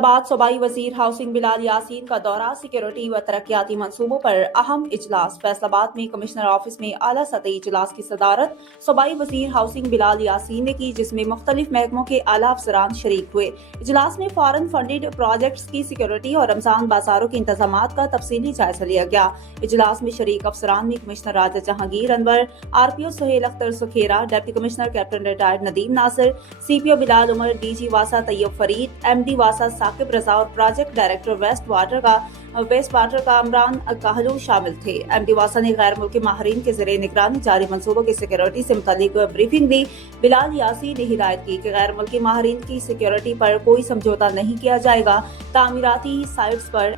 फैसलाबाद सूबाई वजीर हाउसिंग बिलाल यासीन का दौरा, सिक्योरिटी व तरक्याती मंसूबों पर अहम इजलास। फैसलाबाद में कमिश्नर ऑफिस में आला सतही इजलास की सदारत सूबाई वजीर हाउसिंग बिलाल यासीन ने की, जिसमें मुख्तलिफ महकमों के आला अफसरान शरीक हुए। इजलास में फॉरेन फंडेड प्रोजेक्ट्स की सिक्योरिटी और रमजान बाजारों के इंतजामात का तफसीली जायजा लिया गया। इजलास में शरीक अफसरान में commissioner Raja Jahangir Anwar, RPO Suhail Akhtar Sukhera, deputy commissioner captain retired Nadeem Nasir, CPO Bilal Umar, DG वासा तैयब फरीद, MD वासा साकिब रजा और प्रोजेक्ट डायरेक्टर वेस्ट वाटर का अमरान कहलू शामिल थे। MD वासा ने गैर मुल्की माहरीन के ज़रिए निगरानी जारी मंसूबों की सिक्योरिटी से मुतालिक ब्रीफिंग दी। बिलाल यासीन ने हिदायत की कि गैर मुल्की माहरीन की सिक्योरिटी पर कोई समझौता नहीं किया जाएगा। तामीराती साइट्स पर